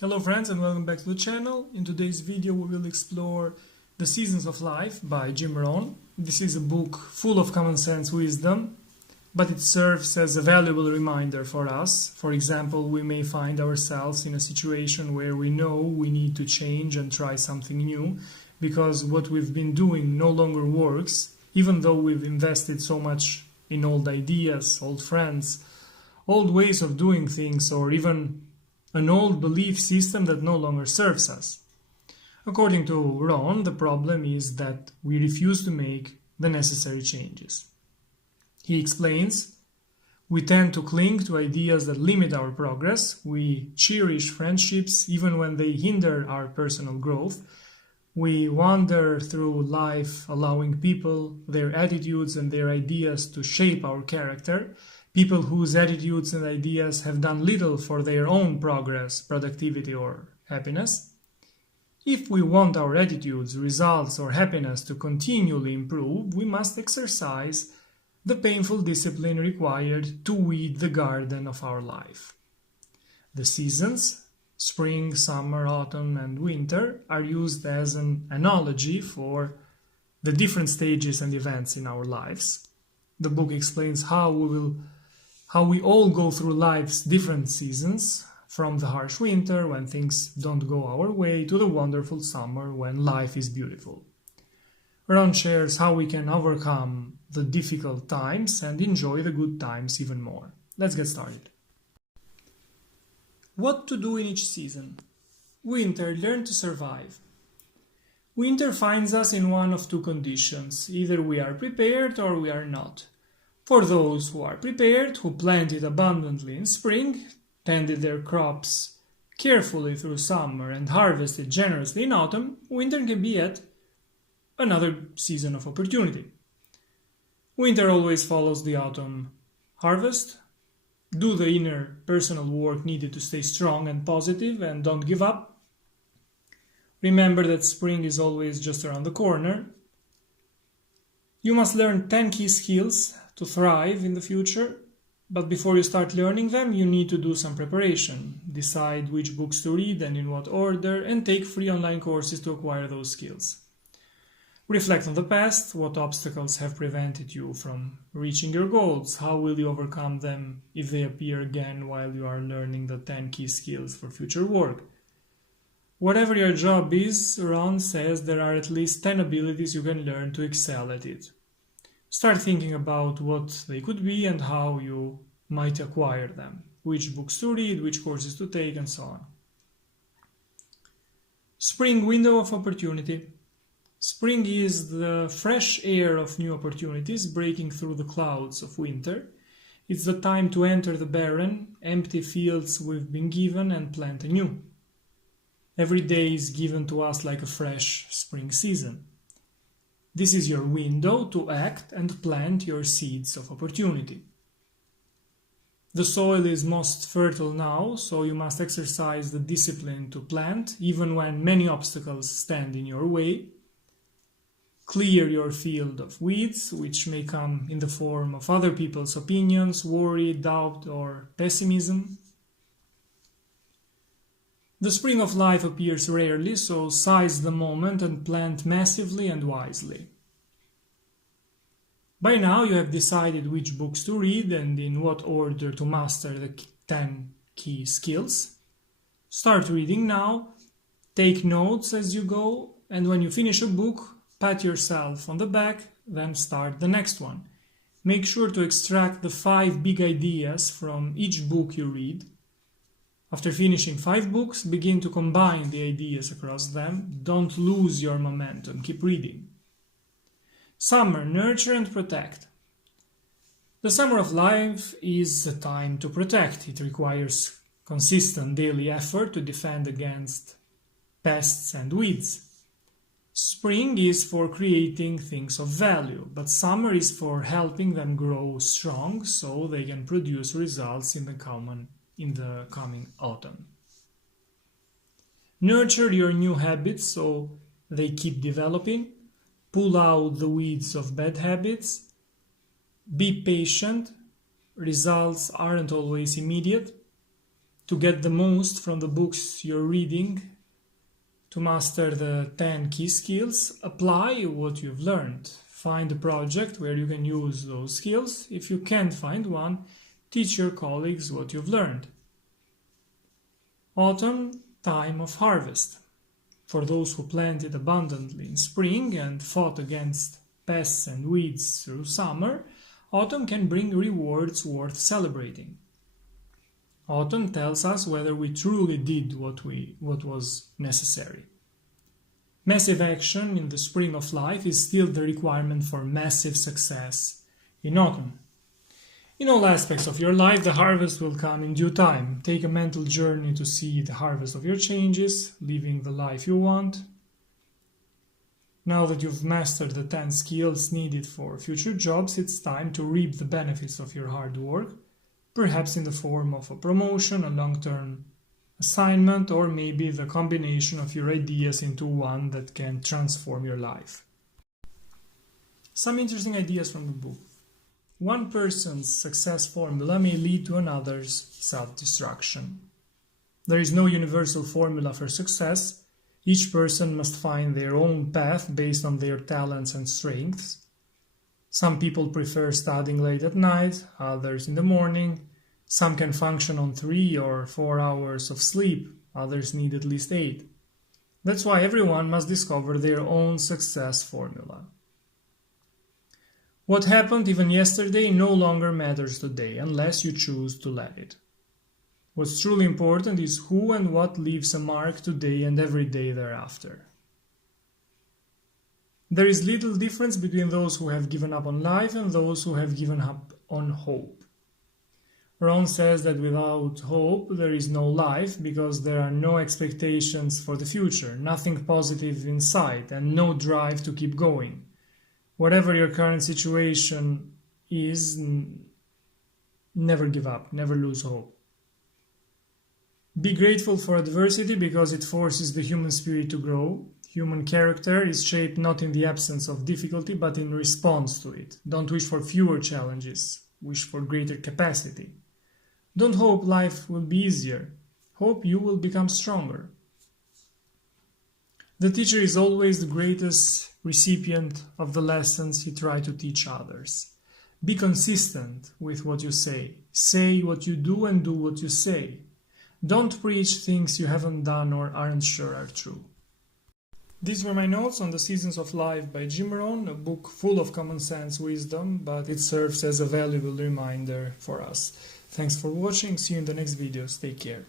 Hello friends and welcome back to the channel. In today's video we will explore The Seasons of Life by Rohn. This is a book full of common sense wisdom, but it serves as a valuable reminder for us. For example, we may find ourselves in a situation where we know we need to change and try something new because what we've been doing no longer works, even though we've invested so much in old ideas, old friends, old ways of doing things, or even an old belief system that no longer serves us. According to Rohn, the problem is that we refuse to make the necessary changes. He explains, we tend to cling to ideas that limit our progress, we cherish friendships even when they hinder our personal growth, we wander through life allowing people, their attitudes and their ideas to shape our character, people whose attitudes and ideas have done little for their own progress, productivity, or happiness. If we want our attitudes, results, or happiness to continually improve, we must exercise the painful discipline required to weed the garden of our life. The seasons, spring, summer, autumn, and winter, are used as an analogy for the different stages and events in our lives. The book explains how we all go through life's different seasons, from the harsh winter when things don't go our way to the wonderful summer when life is beautiful. Rohn shares how we can overcome the difficult times and enjoy the good times even more. Let's get started. What to do in each season? Winter, learn to survive. Winter finds us in one of two conditions. Either we are prepared or we are not. For those who are prepared, who planted abundantly in spring, tended their crops carefully through summer and harvested generously in autumn, winter can be yet another season of opportunity. Winter always follows the autumn harvest. Do the inner personal work needed to stay strong and positive and don't give up. Remember that spring is always just around the corner. You must learn 10 key skills to thrive in the future, but before you start learning them, you need to do some preparation. Decide which books to read and in what order, and take free online courses to acquire those skills. Reflect on the past, what obstacles have prevented you from reaching your goals, how will you overcome them if they appear again while you are learning the 10 key skills for future work. Whatever your job is, Rohn says there are at least 10 abilities you can learn to excel at it. Start thinking about what they could be and how you might acquire them, which books to read, which courses to take, and so on. Spring window of opportunity. Spring is the fresh air of new opportunities breaking through the clouds of winter. It's the time to enter the barren, empty fields we've been given and plant anew. Every day is given to us like a fresh spring season. This is your window to act and plant your seeds of opportunity. The soil is most fertile now, so you must exercise the discipline to plant, even when many obstacles stand in your way. Clear your field of weeds, which may come in the form of other people's opinions, worry, doubt, or pessimism. The spring of life appears rarely, so seize the moment and plant massively and wisely. By now you have decided which books to read and in what order to master the 10 key skills. Start reading now, take notes as you go, and when you finish a book, pat yourself on the back, then start the next one. Make sure to extract the 5 big ideas from each book you read. After finishing 5 books, begin to combine the ideas across them. Don't lose your momentum, keep reading. Summer, nurture and protect. The summer of life is a time to protect. It requires consistent daily effort to defend against pests and weeds. Spring is for creating things of value, but summer is for helping them grow strong so they can produce results in the coming autumn. Nurture your new habits so they keep developing. Pull out the weeds of bad habits. Be patient. Results aren't always immediate. to get the most from the books you're reading, to master the 10 key skills, apply what you've learned. Find a project where you can use those skills. If you can't find one, teach your colleagues what you've learned. Autumn, time of harvest. For those who planted abundantly in spring and fought against pests and weeds through summer, autumn can bring rewards worth celebrating. Autumn tells us whether we truly did what was necessary. Massive action in the spring of life is still the requirement for massive success in autumn. In all aspects of your life, the harvest will come in due time. Take a mental journey to see the harvest of your changes, living the life you want. Now that you've mastered the 10 skills needed for future jobs, it's time to reap the benefits of your hard work, perhaps in the form of a promotion, a long-term assignment, or maybe the combination of your ideas into one that can transform your life. Some interesting ideas from the book. One person's success formula may lead to another's self-destruction. There is no universal formula for success. Each person must find their own path based on their talents and strengths. Some people prefer studying late at night, others in the morning. Some can function on 3 or 4 hours of sleep, others need at least 8. That's why everyone must discover their own success formula. What happened even yesterday no longer matters today, unless you choose to let it. What's truly important is who and what leaves a mark today and every day thereafter. There is little difference between those who have given up on life and those who have given up on hope. Rohn says that without hope there is no life, because there are no expectations for the future, nothing positive in sight, and no drive to keep going. Whatever your current situation is, never give up, never lose hope. Be grateful for adversity because it forces the human spirit to grow. Human character is shaped not in the absence of difficulty, but in response to it. Don't wish for fewer challenges, wish for greater capacity. Don't hope life will be easier. Hope you will become stronger. The teacher is always the greatest recipient of the lessons he tried to teach others. Be consistent with what you say. Say what you do and do what you say. Don't preach things you haven't done or aren't sure are true. These were my notes on The Seasons of Life by Jim Rohn, a book full of common sense wisdom, but it serves as a valuable reminder for us. Thanks for watching, see you in the next videos, take care.